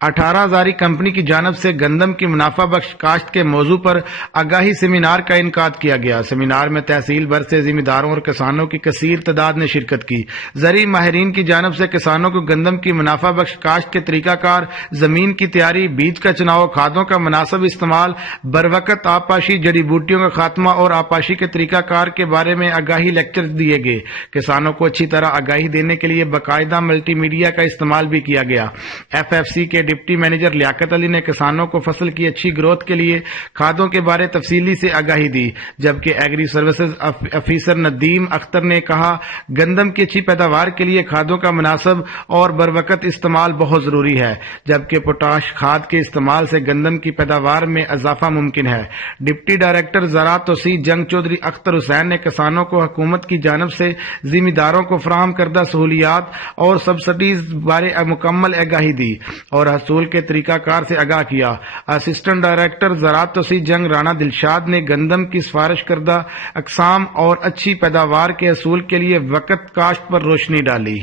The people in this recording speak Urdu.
18,000 کمپنی کی جانب سے گندم کی منافع بخش کاشت کے موضوع پر آگاہی سیمینار کا انعقاد کیا گیا۔ سیمینار میں تحصیل بھر سے ذمہ داروں اور کسانوں کی کثیر تعداد نے شرکت کی۔ زرعی ماہرین کی جانب سے کسانوں کو گندم کی منافع بخش کاشت کے طریقہ کار، زمین کی تیاری، بیج کا چناؤ، کھادوں کا مناسب استعمال، بروقت آبپاشی، جڑی بوٹیوں کا خاتمہ اور آبپاشی کے طریقہ کار کے بارے میں آگاہی لیکچر دیے گئے۔ کسانوں کو اچھی طرح آگاہی دینے کے لیے باقاعدہ ملٹی میڈیا کا استعمال بھی کیا گیا۔ ایف ایف سی کے ڈپٹی مینیجر لیاقت علی نے کسانوں کو فصل کی اچھی گروتھ کے لیے کھادوں کے بارے تفصیلی سے آگاہی دی، جبکہ agri services officer Nadeem Akhtar نے کہا گندم کی اچھی پیداوار کے لیے کھادوں کا مناسب اور بروقت استعمال بہت ضروری ہے، جبکہ پوٹاش کھاد کے استعمال سے گندم کی پیداوار میں اضافہ ممکن ہے۔ ڈپٹی ڈائریکٹر زراعت توسیع جنگ چودھری اختر حسین نے کسانوں کو حکومت کی جانب سے ذمہ داروں کو فراہم کردہ سہولیات اور سبسڈیز بارے مکمل آگاہی دی اور حصول کے طریقہ کار سے آگاہ کیا۔ اسسٹنٹ ڈائریکٹر زراعت توسیع جنگ رانا دلشاد نے گندم کی سفارش کردہ اقسام اور اچھی پیداوار کے حصول کے لیے وقت کاشت پر روشنی ڈالی۔